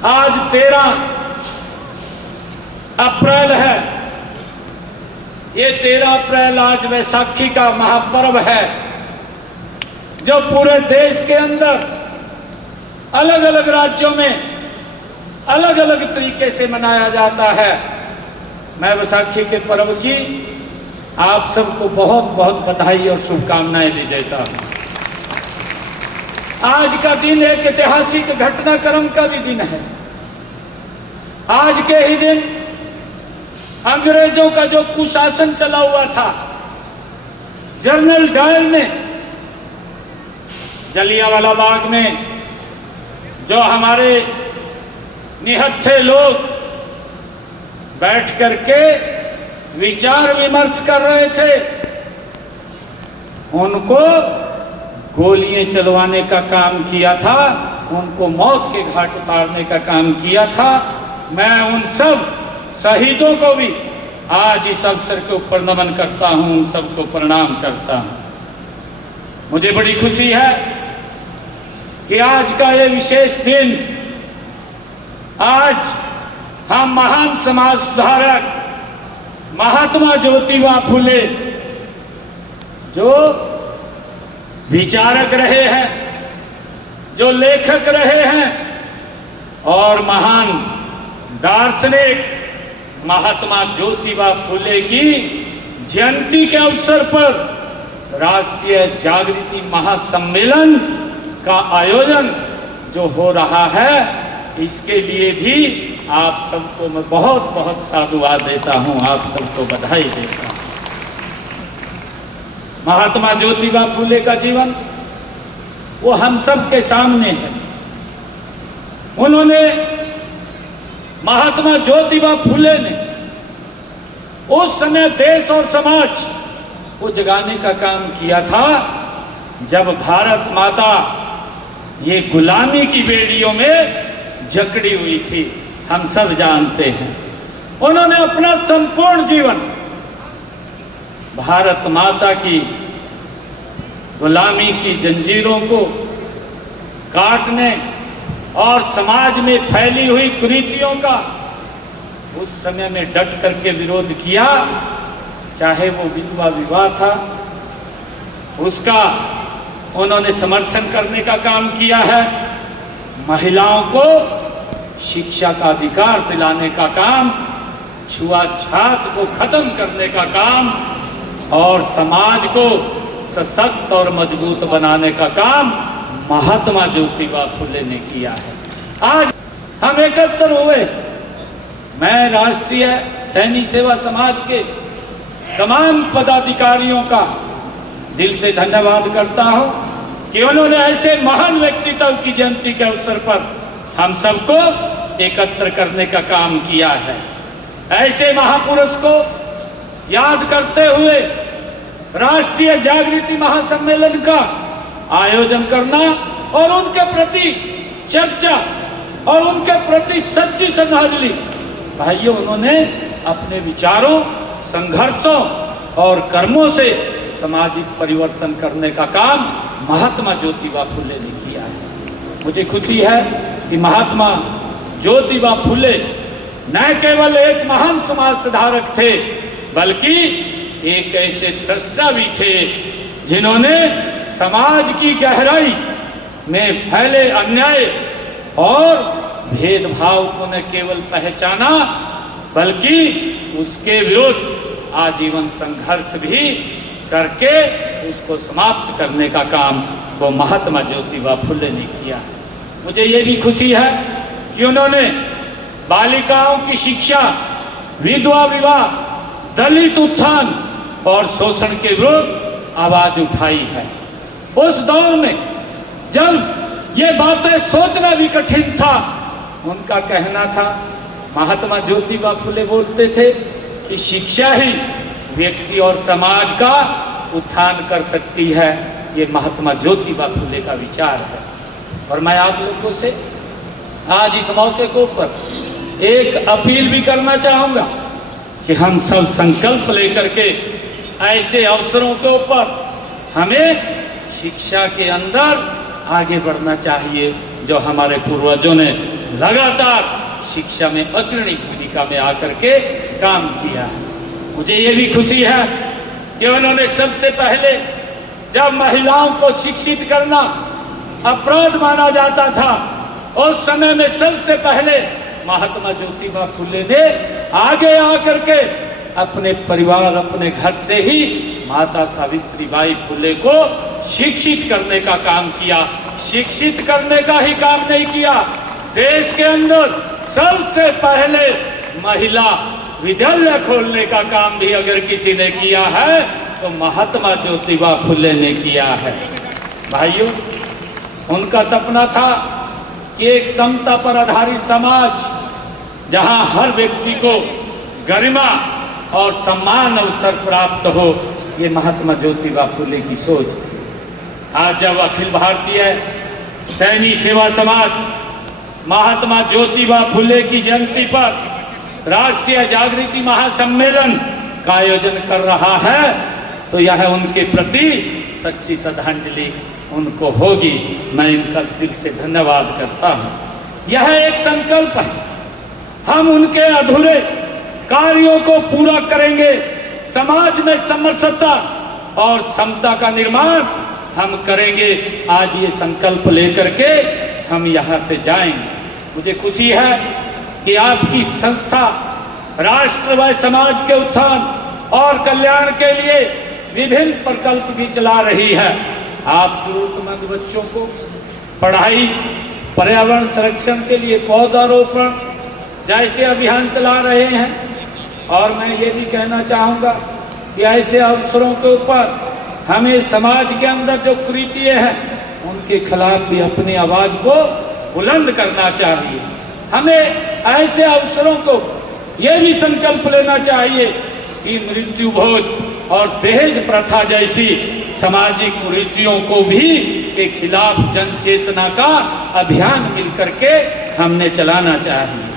आज 13 अप्रैल है। ये 13 अप्रैल आज वैसाखी का महापर्व है, जो पूरे देश के अंदर अलग अलग राज्यों में अलग अलग तरीके से मनाया जाता है। मैं वैसाखी के पर्व की आप सबको बहुत बहुत बधाई और शुभकामनाएं भी देता हूं। आज का दिन एक ऐतिहासिक घटनाक्रम का भी दिन है। आज के ही दिन अंग्रेजों का जो कुशासन चला हुआ था, जनरल डायर ने जलियांवाला बाग में जो हमारे निहत्थे लोग बैठ करके विचार विमर्श कर रहे थे, उनको गोलियां चलवाने का काम किया था, उनको मौत के घाट उतारने का काम किया था। मैं उन सब शहीदों को भी आज इस अवसर के ऊपर नमन करता हूं, उन सबको प्रणाम करता हूं। मुझे बड़ी खुशी है कि आज का ये विशेष दिन, आज हम महान समाज सुधारक महात्मा ज्योतिबा फुले, जो विचारक रहे हैं, जो लेखक रहे हैं और महान दार्शनिक महात्मा ज्योतिबा फुले की जयंती के अवसर पर राष्ट्रीय जागृति महासम्मेलन का आयोजन जो हो रहा है, इसके लिए भी आप सबको मैं बहुत बहुत साधुवाद देता हूं, आप सबको बधाई देता हूं। महात्मा ज्योतिबा फुले का जीवन वो हम सब के सामने है। उन्होंने, महात्मा ज्योतिबा फुले ने उस समय देश और समाज को जगाने का काम किया था, जब भारत माता ये गुलामी की बेड़ियों में जकड़ी हुई थी, हम सब जानते हैं। उन्होंने अपना संपूर्ण जीवन भारत माता की गुलामी की जंजीरों को काटने और समाज में फैली हुई कुरीतियों का उस समय में डट करके विरोध किया। चाहे वो विधवा विवाह था, उसका उन्होंने समर्थन करने का काम किया है। महिलाओं को शिक्षा का अधिकार दिलाने का काम, छुआछूत को खत्म करने का काम और समाज को सशक्त और मजबूत बनाने का काम महात्मा ज्योतिबा फुले ने किया है। आज हम एकत्र हुए। मैं राष्ट्रीय सैनिक सेवा समाज के तमाम पदाधिकारियों का दिल से धन्यवाद करता हूं कि उन्होंने ऐसे महान व्यक्तित्व की जयंती के अवसर पर हम सबको एकत्र करने का काम किया है। ऐसे महापुरुष को याद करते हुए राष्ट्रीय जागृति महासम्मेलन का आयोजन करना और उनके प्रति चर्चा और उनके प्रति सच्ची श्रद्धांजलि, भाइयों, उन्होंने अपने विचारों, संघर्षों और कर्मों से सामाजिक परिवर्तन करने का काम महात्मा ज्योतिबा फुले ने किया है। मुझे खुशी है कि महात्मा ज्योतिबा फुले न केवल एक महान समाज सुधारक थे, बल्कि एक ऐसे दृष्टा भी थे जिन्होंने समाज की गहराई में फैले अन्याय और भेदभाव को न केवल पहचाना, बल्कि उसके विरुद्ध आजीवन संघर्ष भी करके उसको समाप्त करने का काम वो महात्मा ज्योतिबा फुले ने किया है। मुझे ये भी खुशी है कि उन्होंने बालिकाओं की शिक्षा, विधवा विवाह, दलित उत्थान और शोषण के विरुद्ध आवाज उठाई है। उस दौर में जब ये बातें सोचना भी कठिन था, उनका कहना था, महात्मा ज्योतिबा फुले बोलते थे कि शिक्षा ही व्यक्ति और समाज का उत्थान कर सकती है। ये महात्मा ज्योतिबा फुले का विचार है। और मैं आप लोगों से आज इस मौके के ऊपर एक अपील भी करना चाहूँगा कि हम सब संकल्प लेकर के ऐसे अवसरों के ऊपर हमें शिक्षा के अंदर आगे बढ़ना चाहिए, जो हमारे पूर्वजों ने लगातार शिक्षा में अग्रणी भूमिका में आकर के काम किया है। मुझे ये भी खुशी है कि उन्होंने सबसे पहले, जब महिलाओं को शिक्षित करना अपराध माना जाता था, उस समय में सबसे पहले महात्मा ज्योतिबा फुले ने आगे आकर के अपने परिवार, अपने घर से ही माता सावित्रीबाई फुले को शिक्षित करने का काम किया। शिक्षित करने का ही काम नहीं किया, देश के अंदर सबसे पहले महिला विद्यालय खोलने का काम भी अगर किसी ने किया है तो महात्मा ज्योतिबा फुले ने किया है। भाइयों, उनका सपना था कि एक समता पर आधारित समाज, जहां हर व्यक्ति को गरिमा और सम्मान अवसर प्राप्त हो, ये महात्मा ज्योतिबा फुले की सोच थी। आज जब अखिल भारतीय सैनिक सेवा समाज महात्मा ज्योतिबा फुले की जयंती पर राष्ट्रीय जागृति महासम्मेलन का आयोजन कर रहा है, तो यह उनके प्रति सच्ची श्रद्धांजलि उनको होगी। मैं इनका दिल से धन्यवाद करता हूँ। यह एक संकल्प है, हम उनके अधूरे कार्यों को पूरा करेंगे। समाज में समरसता और समता का निर्माण हम करेंगे। आज ये संकल्प लेकर के हम यहाँ से जाएंगे। मुझे खुशी है कि आपकी संस्था राष्ट्र व समाज के उत्थान और कल्याण के लिए विभिन्न प्रकल्प भी चला रही है। आप जरूरतमंद बच्चों को पढ़ाई, पर्यावरण संरक्षण के लिए पौधारोपण जैसे अभियान चला रहे हैं। और मैं ये भी कहना चाहूँगा कि ऐसे अवसरों के ऊपर हमें समाज के अंदर जो कुरीतियाँ हैं उनके खिलाफ भी अपनी आवाज़ को बुलंद करना चाहिए। हमें ऐसे अवसरों को ये भी संकल्प लेना चाहिए कि मृत्यु भोज और दहेज प्रथा जैसी सामाजिक कुरीतियों को भी के खिलाफ जन चेतना का अभियान मिलकर के हमने चलाना चाहिए।